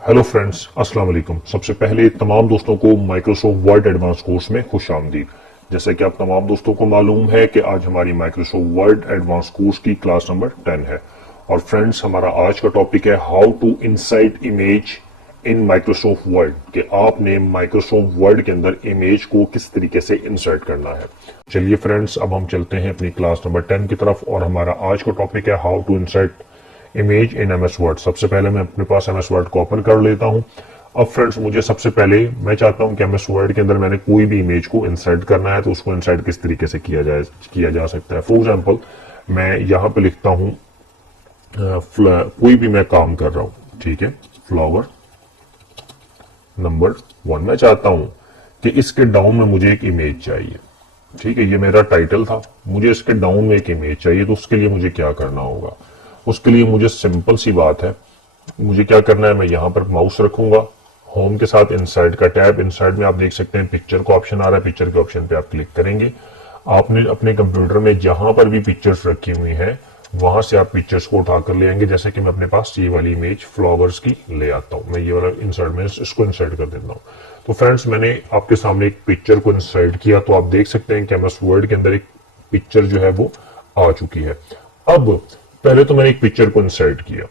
Hello friends, अस्सलाम वालेकुम। सबसे पहले तमाम दोस्तों को माइक्रोसॉफ्ट वर्ड एडवांस कोर्स में खुश आमदीद। जैसे कि आप तमाम दोस्तों को मालूम है कि आज हमारी माइक्रोसॉफ्ट वर्ड एडवांस कोर्स की क्लास नंबर 10 है। और फ्रेंड्स, हमारा आज का टॉपिक है how to insert image in Microsoft Word, कि आपने माइक्रोसॉफ्ट वर्ड के अंदर इमेज को किस तरीके से इंसर्ट करना है। चलिए फ्रेंड्स, अब हम चलते हैं अपनी क्लास नंबर 10 की तरफ और हमारा आज का टॉपिक है how to insert image in MS Word. सबसे पहले मैं अपने पास एमएस वर्ड को ओपन कर लेता हूं। अब फ्रेंड्स, मुझे सबसे पहले मैं चाहता हूं कि एमएस वर्ड के अंदर मैंने कोई भी इमेज को इंसर्ट करना है, तो उसको इंसर्ट किस तरीके से किया जा सकता है। फॉर एग्जांपल, मैं यहां पे लिखता हूं कोई भी मैं काम कर रहा हूं, ठीक है, फ्लावर नंबर 1। मैं चाहता हूं कि इसके डाउन में मुझे एक इमेज चाहिए, ठीक है, ये मेरा टाइटल था, मुझे इसके डाउन में एक इमेज चाहिए। तो उसके लिए मुझे क्या करना होगा? उसके लिए मुझे सिंपल सी बात है, मुझे क्या करना है, मैं यहां पर माउस रखूंगा, होम के साथ इंसर्ट का टैब, इंसर्ट में आप देख सकते हैं पिक्चर का ऑप्शन आ रहा है, पिक्चर के ऑप्शन पे आप क्लिक करेंगे। आपने अपने कंप्यूटर में जहां पर भी पिक्चर्स रखी हुई हैं वहां से आप पिक्चर्स को उठाकर ले आएंगे। जैसे कि मैं अपने पास ये वाली इमेज फ्लावर्स की ले आता हूं, मैं ये वाला इंसर्ट में इसको इंसर्ट कर देता हूं। तो फ्रेंड्स, मैंने आपके सामने एक पिक्चर को इंसर्ट किया, तो आप देख सकते हैं कि एमएस वर्ड के अंदर एक पिक्चर जो है वो आ चुकी है। अब पहले तो मैंने एक पिक्चर को इंसर्ट किया,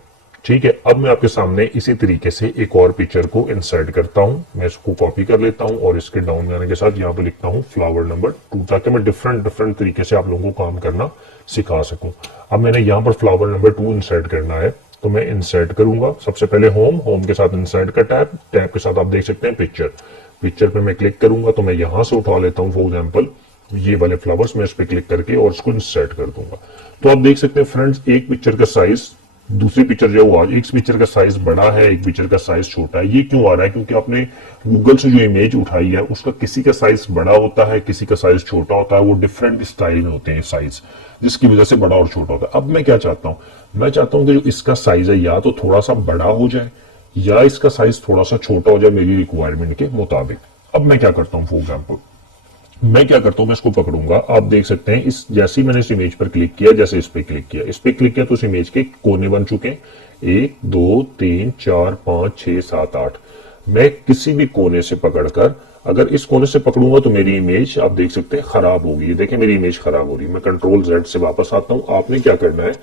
ठीक है। अब मैं आपके सामने इसी तरीके से एक और पिक्चर को इंसर्ट करता हूं। मैं इसको कॉपी कर लेता हूं और इसके डाउन में आने के साथ यहां पे लिखता हूं फ्लावर नंबर 2, ताकि मैं डिफरेंट तरीके से आप लोगों को काम करना सिखा सकूं। अब मैंने यहां पर फ्लावर नंबर 2 इंसर्ट करना है, तो मैं इंसर्ट करूंगा। सबसे पहले होम के साथ इंसर्ट का टैब के साथ आप देख सकते हैं पिक्चर पे मैं क्लिक करूंगा, तो मैं यहां से उठा लेता हूं फॉर एग्जाम्पल ये वाले फ्लावर्स, मैं इस पर क्लिक करके और इसको इंसर्ट कर दूंगा। तो आप देख सकते हैं फ्रेंड्स, एक पिक्चर का साइज दूसरी पिक्चर जो है एक पिक्चर का साइज बड़ा है, एक पिक्चर का साइज छोटा है। ये क्यों आ रहा है? क्योंकि आपने गूगल से जो इमेज उठाई है उसका किसी का साइज बड़ा होता है, किसी का साइज छोटा होता है, वो डिफरेंट स्टाइल में होते हैं साइज, जिसकी वजह से बड़ा और छोटा होता है। अब मैं क्या चाहता हूं, मैं चाहता हूं कि जो इसका साइज है या तो थोड़ा सा बड़ा हो जाए या इसका साइज थोड़ा सा छोटा हो जाए मेरी रिक्वायरमेंट के मुताबिक। अब मैं क्या करता हूं, फॉर एग्जाम्पल मैं क्या करता हूं, मैं इसको पकड़ूंगा। आप देख सकते हैं इस जैसे ही मैंने इस इमेज पर क्लिक किया, जैसे इस पे क्लिक किया तो इस इमेज के कोने बन चुके हैं, 1 2 3 4 5 6 7 8। मैं किसी भी कोने से पकड़कर, अगर इस कोने से पकड़ूंगा तो मेरी इमेज आप देख सकते हैं खराब होगी। देखिए मेरी इमेज खराब हो रही है। मैं कंट्रोल Z से वापस आता हूं। आपने क्या करना है,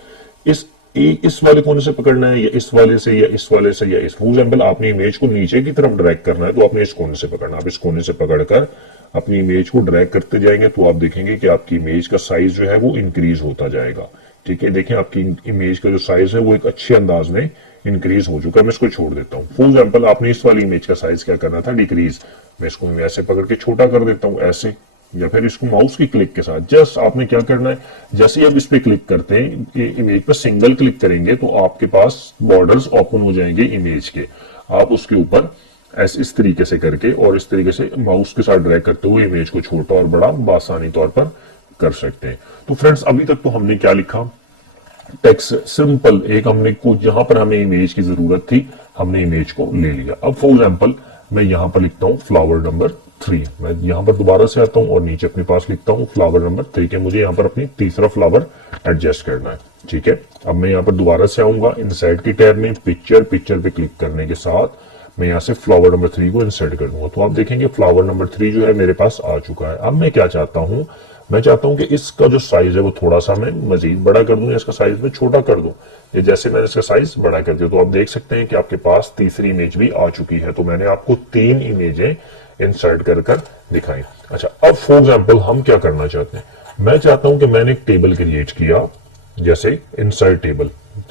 इस वाले कोने से पकड़ना है या इस वाले से या इस वाले से या इस, फॉर एग्जाम्पल आपने इमेज को नीचे की तरफ ड्रैग करना है तो आपने इस कोने से पकड़ना। आप इस कोने से पकड़कर अपनी इमेज को ड्रैग करते जाएंगे तो आप देखेंगे कि आपकी इमेज का साइज जो है वो इंक्रीज होता जाएगा, ठीक है। देखिए आपकी इमेज का जो साइज है वो एक अच्छे अंदाज में इंक्रीज हो चुका है। मैं इसको छोड़ देता हूँ। फॉर एग्जाम्पल आपने इस वाली इमेज का साइज क्या करना था, डिक्रीज। मैं इसको ऐसे पकड़ के छोटा कर देता हूँ, ऐसे, या फिर इसको माउस की क्लिक के साथ जस्ट आपने क्या करना है, जैसे ही आप इस पे क्लिक करते हैं, इमेज पर सिंगल क्लिक करेंगे तो आपके पास बॉर्डर्स ओपन हो जाएंगे इमेज के। आप उसके ऊपर ऐसे इस तरीके से करके और इस तरीके से माउस के साथ ड्रैग करते हुए इमेज को छोटा और बड़ा बासानी तौर पर कर सकते हैं। तो फ्रेंड्स, अभी तक तो हमने क्या लिखा, टेक्स्ट सिंपल एक हमने को जहां पर हमें इमेज की जरूरत थी हमने इमेज को ले लिया। अब फॉर एग्जाम्पल मैं यहां पर लिखता हूं फ्लावर नंबर 3। मैं यहां पर दोबारा से आता हूं और नीचे अपने पास लिखता हूं फ्लावर नंबर 3 के मुझे यहां पर अपनी तीसरा फ्लावर एडजस्ट करना है, ठीक है। अब मैं यहां पर दोबारा से आऊंगा इनसाइड की टैब में, पिक्चर पे क्लिक करने के साथ मैं यहां से फ्लावर नंबर 3 को इंसर्ट कर दूंगा। तो आप देखेंगे फ्लावर नंबर 3 जो है मेरे पास आ चुका है। अब मैं क्या चाहता हूं, मैं चाहता हूं कि इसका जो साइज है वो थोड़ा सा मैं मजीद बड़ा कर दूं, इसका साइज में छोटा कर दूं। ये जैसे मैंने इसका साइज बड़ा कर दिया तो आप देख सकते हैं कि आपके पास तीसरी इमेज भी आ चुकी है। तो मैंने आपको 3 इमेजें इंसर्ट कर दिखाई। अच्छा, अब फॉर एग्जाम्पल हम क्या करना चाहते हैं, मैं चाहता हूं कि मैंने एक टेबल क्रिएट किया, जैसे इंसर्ट टेबल।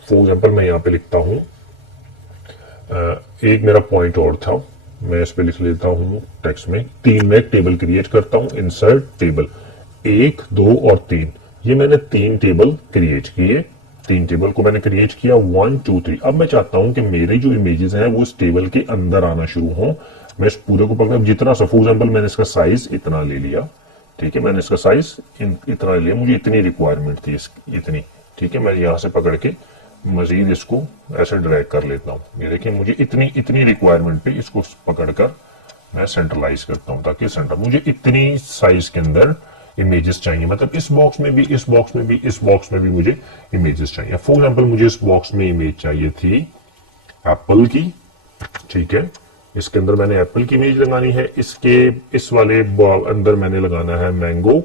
फॉर एग्जाम्पल मैं यहां पे लिखता हूं, एक मेरा पॉइंट और था, मैं इस पे लिख लेता हूं टेक्स्ट में 3। में एक टेबल क्रिएट करता हूं, इंसर्ट टेबल 1 2 और 3। ये मैंने 3 टेबल क्रिएट किए, 3 टेबल को मैंने क्रिएट किया 1 2 3। अब मैं चाहता हूं कि मेरे जो इमेजेस हैं वो इस टेबल के अंदर आना शुरू हो। मैं इस पूरे को पकड़ा, जितना सा, फॉर एग्जाम्पल मैंने इसका साइज इतना ले लिया, ठीक है, मैंने इसका साइज इतना ले लिया, मुझे इतनी रिक्वायरमेंट थी इतनी, ठीक है। मैं यहां से पकड़ के मजीद इसको ऐसे ड्रैग कर लेता हूं। ये देखिए मुझे इतनी रिक्वायरमेंट पे इसको पकड़कर मैं सेंट्रलाइज करता हूं, ताकि सेंटर मुझे इतनी साइज के अंदर इमेजेस चाहिए, मतलब इस बॉक्स में भी, इस बॉक्स में भी, इस बॉक्स में भी मुझे इमेजेस चाहिए। फॉर एग्जाम्पल मुझे इस बॉक्स में इमेज चाहिए थी एप्पल की, ठीक है। इसके अंदर मैंने एप्पल की इमेज लगानी है, इसके इस वाले अंदर मैंने लगाना है मैंगो,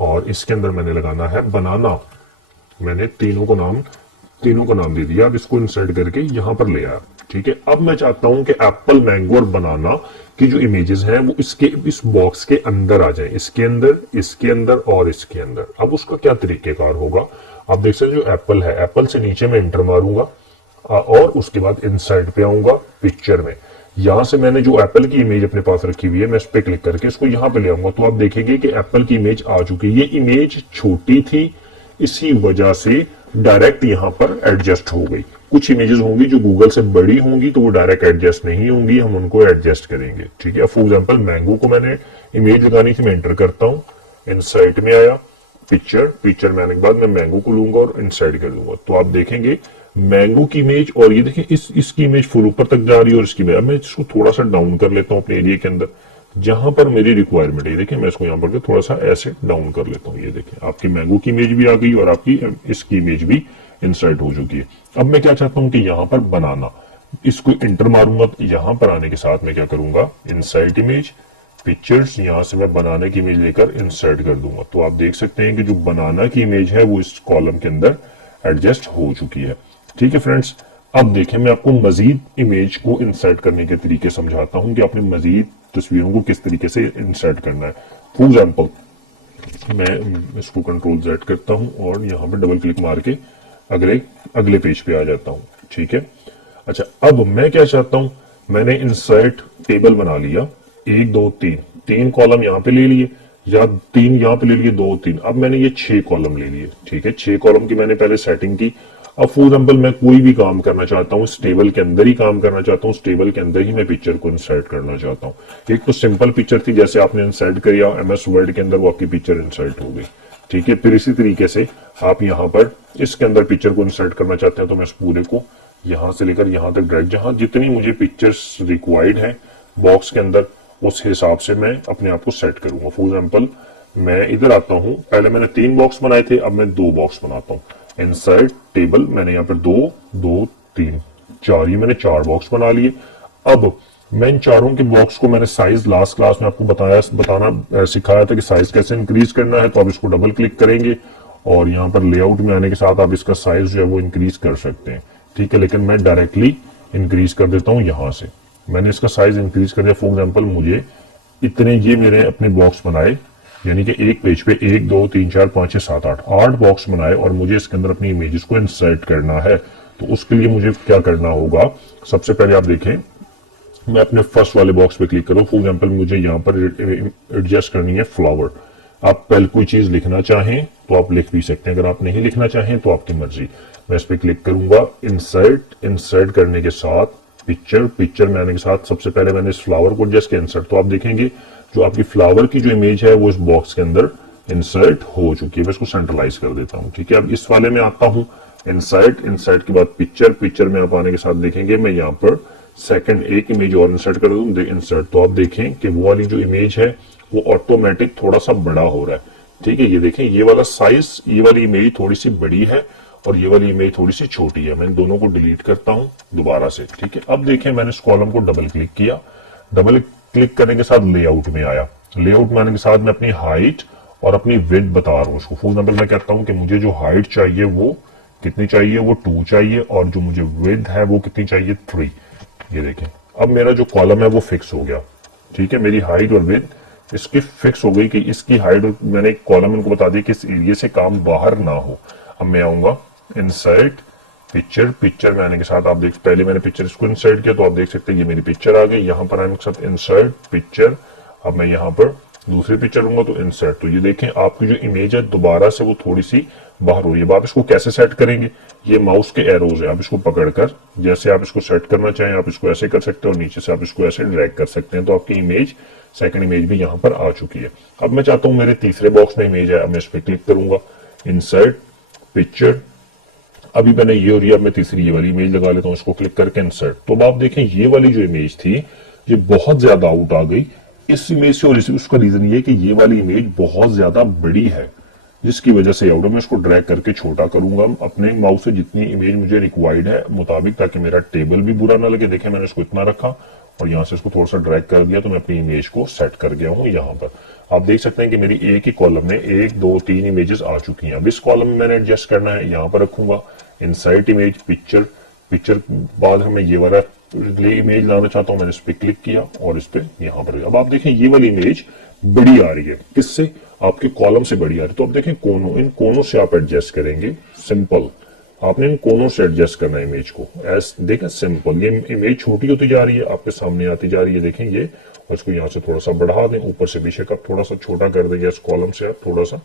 और इसके अंदर मैंने लगाना है बनाना। मैंने तीनों को नाम दे दिया। अब इसको इंसर्ट करके यहां पर ले आया, ठीक है। अब मैं चाहता हूं कि एप्पल, मैंगो और बनाना की जो इमेजेस हैं वो इस बॉक्स के अंदर आ जाएं, इसके अंदर और इसके अंदर। अब उसका क्या तरीकेकार होगा, आप देख सकते हो जो एप्पल है, एप्पल से नीचे मैं इंटर मारूंगा और उसके बाद इंसर्ट पे आऊंगा पिक्चर में। यहां से मैंने जो एप्पल की इमेज अपने पास रखी हुई है, मैं इस पे क्लिक करके इसको यहां पे ले आऊंगा, तो आप देखेंगे कि एप्पल की इमेज आ चुकी है। ये इमेज छोटी थी, इसी वजह से डायरेक्ट यहां पर एडजस्ट हो गई। कुछ इमेजेस होंगी जो गूगल से बड़ी होंगी तो वो डायरेक्ट एडजस्ट नहीं होंगी, हम उनको एडजस्ट करेंगे, ठीक है। फॉर एग्जांपल मैंगो को मैंने इमेज लगानी थी, मैं एंटर करता हूं, इंसर्ट में आया, पिक्चर में आने के बाद मैं मैंगो को लूंगा और इंसर्ट कर दूंगा, तो आप देखेंगे मैंगो की इमेज, और ये देखें इसकी इमेज फुल ऊपर तक जा रही है और इसकी इमेज। अब मैं इसको थोड़ा सा डाउन कर लेता हूं अपने एरिया के अंदर, जहां पर मेरी रिक्वायरमेंट है। देखिए मैं इसको यहां पर थोड़ा सा ऐसे डाउन कर लेता हूं, ये देखें आपकी मैंगो की इमेज भी आ गई और आपकी इसकी इमेज भी इंसर्ट हो चुकी है। अब मैं क्या चाहता हूं कि यहां पर बनाना, इसको इंटर मारूंगा, तो यहां पर आने के साथ मैं क्या करूंगा, इंसर्ट इमेज, पिक्चर्स, यहां से मैं बनाना की इमेज लेकर इंसर्ट कर दूंगा। तो आप देख सकते हैं कि जो बनाना की इमेज है वो इस कॉलम के अंदर एडजस्ट हो चुकी है, ठीक है फ्रेंड्स। अब देखें मैं आपको मजीद इमेज को इंसर्ट करने के तरीके समझाता हूं कि आपने मजीद तस्वीरों को किस तरीके से इंसर्ट करना है। फॉर एग्जांपल मैं इसको कंट्रोल Z करता हूं और यहां पर डबल क्लिक मार के अगले पेज पे आ जाता हूं, ठीक है। अच्छा, अब मैं क्या चाहता हूं, मैंने इंसर्ट टेबल बना लिया, 1 2 3 कॉलम यहां पे ले लिए, या 3 यहां पे ले लिए, 2 3। अब मैंने ये 6 कॉलम ले लिए, ठीक है। 6 कॉलम की मैंने पहले सेटिंग की। अब फॉर एग्जांपल मैं कोई भी काम करना चाहता हूं, इस टेबल के अंदर ही काम करना चाहता हूं, इस टेबल के अंदर ही मैं पिक्चर को इंसर्ट करना चाहता हूं। एक तो सिंपल पिक्चर थी, जैसे आपने इंसर्ट किया MS वर्ड के अंदर, वो आपकी पिक्चर इंसर्ट हो गई, ठीक है। फिर इसी तरीके से आप यहां पर इसके अंदर पिक्चर को इंसर्ट करना चाहते हैं, तो मैं इस पूरे को यहां से लेकर यहां तक ड्रैग, जहां जितनी मुझे पिक्चर्स रिक्वायर्ड है बॉक्स के अंदर, उस हिसाब से मैं अपने आप को सेट करूंगा। फॉर एग्जांपल मैं इधर आता हूं, पहले मैंने 3 बॉक्स बनाए थे, अब मैं 2 बॉक्स बनाता हूं। इंसर्ट टेबल, मैंने यहाँ पर 2 2 3 4, ये मैंने 4 बॉक्स बना लिए। अब मैं इन चारों के बॉक्स को मैंने साइज लास्ट क्लास में आपको बताना सिखाया था कि साइज कैसे इंक्रीज करना है। तो आप इसको डबल क्लिक करेंगे और यहाँ पर लेआउट में आने के साथ आप इसका साइज जो है वो इंक्रीज कर सकते हैं, ठीक है। लेकिन मैं डायरेक्टली इंक्रीज कर देता हूँ, यहां से मैंने इसका साइज इंक्रीज कर दिया। फॉर एग्जाम्पल मुझे इतने, ये मेरे अपने बॉक्स बनाए, यानी कि एक पेज पे 1 2 3 4 5 6 7 8 बॉक्स बनाए और मुझे इसके अंदर अपनी इमेजेस को इंसर्ट करना है। तो उसके लिए मुझे क्या करना होगा, सबसे पहले आप देखें, मैं अपने फर्स्ट वाले बॉक्स पे क्लिक करूं। फॉर एग्जांपल मुझे यहां पर एडजस्ट करनी है फ्लावर। आप पहले कोई चीज लिखना चाहें तो आप लिख भी सकते हैं, अगर आप नहीं लिखना चाहें तो आपकी मर्जी। मैं इस पे क्लिक करूंगा, इंसर्ट करने के साथ पिक्चर में आने के साथ सबसे पहले मैंने इस फ्लावर को एडजस्ट किया, इंसर्ट। तो आप देखेंगे जो आपकी फ्लावर की जो इमेज है वो इस बॉक्स के अंदर इंसर्ट हो चुकी है। मैं इसको सेंट्रलाइज कर देता हूं, ठीक है। अब इस वाले में आता हूं, इंसर्ट के बाद पिक्चर में आप आने के साथ देखेंगे मैं यहाँ पर सेकंड एक इमेज और इंसर्ट कर दूं, इंसर्ट। तो आप देखें कि वो वाली जो इमेज है वो ऑटोमेटिक थोड़ा सा बड़ा हो रहा है, ठीक है। ये देखें, ये वाला साइज, ये वाली इमेज थोड़ी सी बड़ी है और ये वाली इमेज थोड़ी सी छोटी है। मैं इन दोनों को डिलीट करता हूं दोबारा से, ठीक है। अब देखें मैंने इस कॉलम को डबल क्लिक किया, डबल क्लिक करने के साथ लेआउट में आया। लेआउट में आने के साथ मैं अपनी हाइट और अपनी विड्थ बता रहा हूं उसको। फॉर एग्जांपल मैं कहता हूं कि मुझे जो हाइट चाहिए वो कितनी चाहिए, वो 2 चाहिए, और जो मुझे विड्थ है वो कितनी चाहिए, 3। ये देखें, अब मेरा जो कॉलम है वो फिक्स हो गया, ठीक है। मेरी हाइट और विड्थ इसकी फिक्स हो गई कि इसकी हाइट, और मैंने एक कॉलम इनको बता दिया कि इस एरिया से काम बाहर ना हो। अब मैं आऊंगा इंसर्ट पिक्चर में आने के साथ आप देख, पहले मैंने पिक्चर इसको इंसर्ट किया तो आप देख सकते हैं ये मेरी पिक्चर आ गई। यहां पर आने के साथ इंसर्ट पिक्चर, अब मैं यहां पर दूसरी पिक्चर लूंगा तो इंसर्ट। तो ये देखें आपकी जो इमेज है दोबारा से वो थोड़ी सी बाहर हो रही है। अब आप इसको कैसे सेट करेंगे, ये माउस के एरोज है, आप इसको पकड़कर जैसे आप इसको सेट करना चाहें आप इसको ऐसे कर सकते हैं और नीचे से आप इसको ऐसे ड्रैग कर सकते हैं। तो आपकी इमेज, सेकंड इमेज भी यहां पर आ चुकी है। अब मैं चाहता हूं मेरे तीसरे बॉक्स में इमेज है, अब मैं इस पर क्लिक करूंगा, इंसर्ट पिक्चर, अभी मैंने ये और ये, अब मैं तीसरी ये वाली इमेज लगा लेता हूं, इसको क्लिक करके इंसर्ट। तो अब आप देखें ये वाली जो इमेज थी ये बहुत ज्यादा आउट आ गई इस इमेज से, और उसका रीजन ये कि ये वाली इमेज बहुत ज्यादा बड़ी है, जिसकी वजह से आउट मैं इसको ड्रैग करके छोटा करूंगा अपने माउस से जितनी इमेज मुझे रिक्वायर्ड है मुताबिक, ताकि मेरा टेबल भी बुरा ना लगे। देखें मैंने इसको इतना रखा और यहाँ से इसको थोड़ा सा ड्रैग कर दिया तो मैं अपनी इमेज को सेट कर गया हूँ। यहाँ पर आप देख सकते हैं कि मेरी एक ही कॉलम में 1 2 3 इमेजेस आ चुकी हैं। अब इस कॉलम में मैंने एडजस्ट करना है, यहाँ पर रखूंगा इनसाइट इमेज पिक्चर बाद में ये वाला इमेज लाना चाहता हूं, मैंने इस पे क्लिक किया और इस पे यहाँ पर। अब आप देखें ये वाली इमेज बड़ी आ रही है, किससे? आपके कॉलम से बड़ी आ रही है। तो अब देखें कोनों, इन कोनों से आप एडजस्ट करेंगे। सिंपल, आपने इन कोनों से एडजस्ट करना है इमेज को। देखें सिंपल, ये इमेज छोटी होती जा रही है, आपके सामने आती जा रही है। देखें ये, और इसको यहाँ से थोड़ा सा बढ़ा दें, ऊपर से बेशक आप थोड़ा सा छोटा कर देंगे, इस कॉलम से आप थोड़ा सा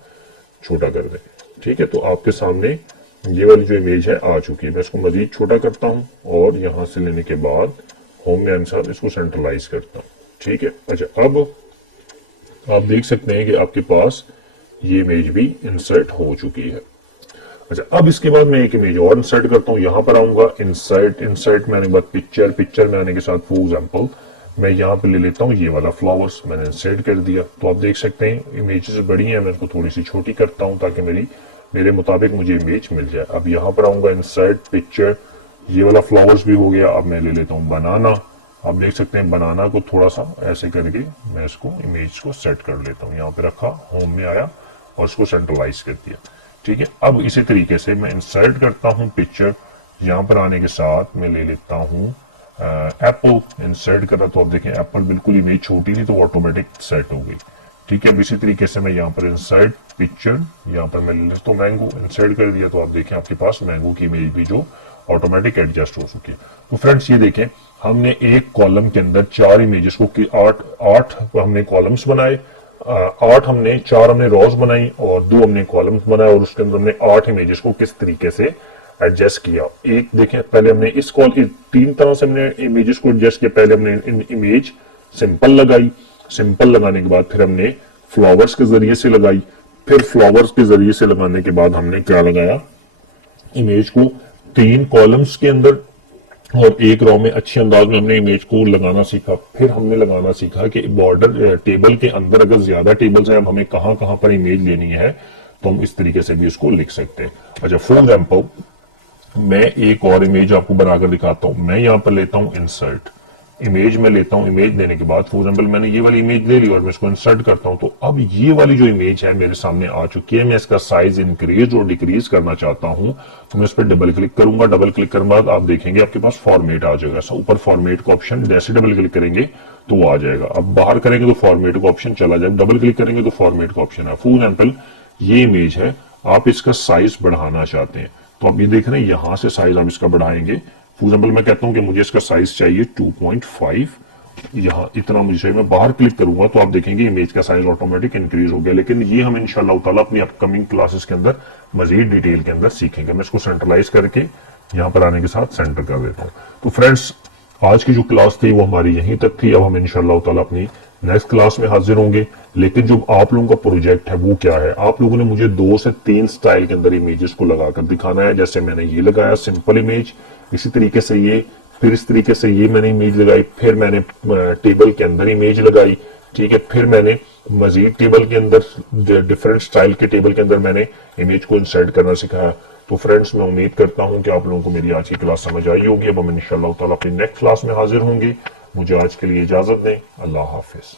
छोटा कर दें। ठीक है, तो आपके सामने ये वाली जो इमेज है आ चुकी है। मैं इसको मजीद छोटा करता हूं और यहां से लेने के बाद होम में अनुसार इसको सेंट्रलाइज करता हूं। ठीक है, अच्छा अब आप देख सकते हैं कि आपके पास ये इमेज भी इंसर्ट हो चुकी है। अच्छा, अब इसके बाद मैं एक इमेज और इंसर्ट करता हूं। यहां पर आऊंगा इंसर्ट में आने के बाद पिक्चर में आने के साथ फॉर एग्जांपल मैं यहाँ पे ले लेता हूँ ये वाला फ्लावर्स, मैंने इंसर्ट कर दिया। तो आप देख सकते हैं इमेजेस बड़ी हैं, मैं इसको थोड़ी सी छोटी करता हूँ ताकि मेरे मुताबिक मुझे इमेज मिल जाए। अब यहाँ पर आऊंगा इंसर्ट पिक्चर, ये वाला फ्लावर्स भी हो गया। अब मैं ले लेता हूँ बनाना। आप देख सकते हैं बनाना को थोड़ा सा ऐसे करके मैं इसको इमेज को सेट कर लेता हूँ। यहाँ पे रखा, होम में आया और इसको सेंट्रलाइज कर दिया। ठीक है, अब इसी तरीके से मैं इंसर्ट करता हूँ पिक्चर, यहाँ पर आने के साथ मैं ले लेता हूँ एप्पल, इंसर्ट करा तो आप देखें एप्पल बिल्कुल इमेज छोटी थी तो ऑटोमेटिक सेट हो गई। ठीक है, अब इसी तरीके से मैं यहाँ पर इंसर्ट पिक्चर, यहाँ पर मैं ले लेता हूँ मैंगो, इंसर्ट कर दिया तो आप देखें आपके पास मैंगो की इमेज भी जो ऑटोमेटिक एडजस्ट हो चुकी है। तो फ्रेंड्स ये देखें, हमने एक कॉलम के अंदर 4 इमेजेस को, 8 हमने कॉलम्स बनाए, 4 हमने रोज बनाई और 2 हमने कॉलम्स बनाए और उसके अंदर हमने 8 इमेजेस को किस तरीके से एडजस्ट किया। एक देखें, पहले हमने इस 3 तरह से हमने इमेजेस को एडजस्ट किया। पहले हमने इमेज सिंपल लगाई, सिंपल लगाने के बाद फिर हमने फ्लावर्स के जरिए से लगाई, फिर फ्लावर्स के जरिए से लगाने के बाद हमने क्या लगाया, इमेज को 3 कॉलम्स के अंदर और एक रो में अच्छे अंदाज में हमने इमेज को लगाना सीखा। फिर हमने लगाना सीखा कि बॉर्डर टेबल के अंदर अगर ज्यादा टेबल्स हैं, अब हमें कहां कहां पर इमेज लेनी है तो हम इस तरीके से भी उसको लिख सकते हैं। अच्छा, फॉर एग्जांपल मैं एक और इमेज आपको बनाकर दिखाता हूं। मैं यहां पर लेता हूं इंसर्ट इमेज में लेता हूं, इमेज देने के बाद फॉर एग्जांपल मैंने ये वाली इमेज ले ली और मैं इसको इंसर्ट करता हूं। तो अब ये वाली जो इमेज है मेरे सामने आ चुकी है। मैं इसका साइज इंक्रीज और डिक्रीज करना चाहता हूं तो मैं इस पर डबल क्लिक करूंगा। डबल क्लिक करने बाद आप देखेंगे आपके पास फॉर्मेट आ जाएगा। ऊपर फॉर्मेट का ऑप्शन, जैसे डबल क्लिक करेंगे तो वो आ जाएगा। अब बाहर करेंगे तो फॉर्मेट का ऑप्शन चला जाएगा, डबल क्लिक करेंगे तो फॉर्मेट का ऑप्शन है। फॉर एग्जांपल ये इमेज है, आप इसका साइज बढ़ाना चाहते हैं तो आप ये देख रहे हैं यहां से साइज आप इसका बढ़ाएंगे। फॉर एग्जांपल मैं कहता हूं कि मुझे इसका साइज चाहिए 2.5, यहां इतना मुझे चाहिए। मैं बाहर क्लिक करूंगा तो आप देखेंगे इमेज का साइज ऑटोमेटिक इंक्रीज हो गया। लेकिन ये हम इंशाल्लाह ताला अपनी अपकमिंग क्लासेस के अंदर मजीद डिटेल के अंदर सीखेंगे। मैं इसको सेंट्रलाइज करके यहां पर आने के साथ सेंटर कर देता हूं। तो फ्रेंड्स आज की जो क्लास थी वो हमारी यहीं तक थी। अब हम इंशाल्लाह ताला अपनी नेक्स्ट क्लास में हाजिर होंगे। लेकिन जो आप लोगों का प्रोजेक्ट है वो क्या है, आप लोगों ने मुझे 2 से 3 स्टाइल के अंदर इमेजेस को लगाकर दिखाना है। जैसे मैंने ये लगाया सिंपल इमेज, इसी तरीके से ये, फिर इस तरीके से ये मैंने इमेज लगाई, फिर मैंने टेबल के अंदर इमेज लगाई। ठीक है, फिर मैंने मजीद टेबल के अंदर डिफरेंट स्टाइल के टेबल के अंदर मैंने इमेज को इंसर्ट करना सिखाया। तो फ्रेंड्स मैं उम्मीद करता हूं कि आप लोगों को मेरी आज की क्लास समझ आई होगी। अब हम इंशाल्लाह ताला अपनी नेक्स्ट क्लास में हाजिर होंगे। मुझे आज के लिए इजाजत दें। अल्लाह हाफिज।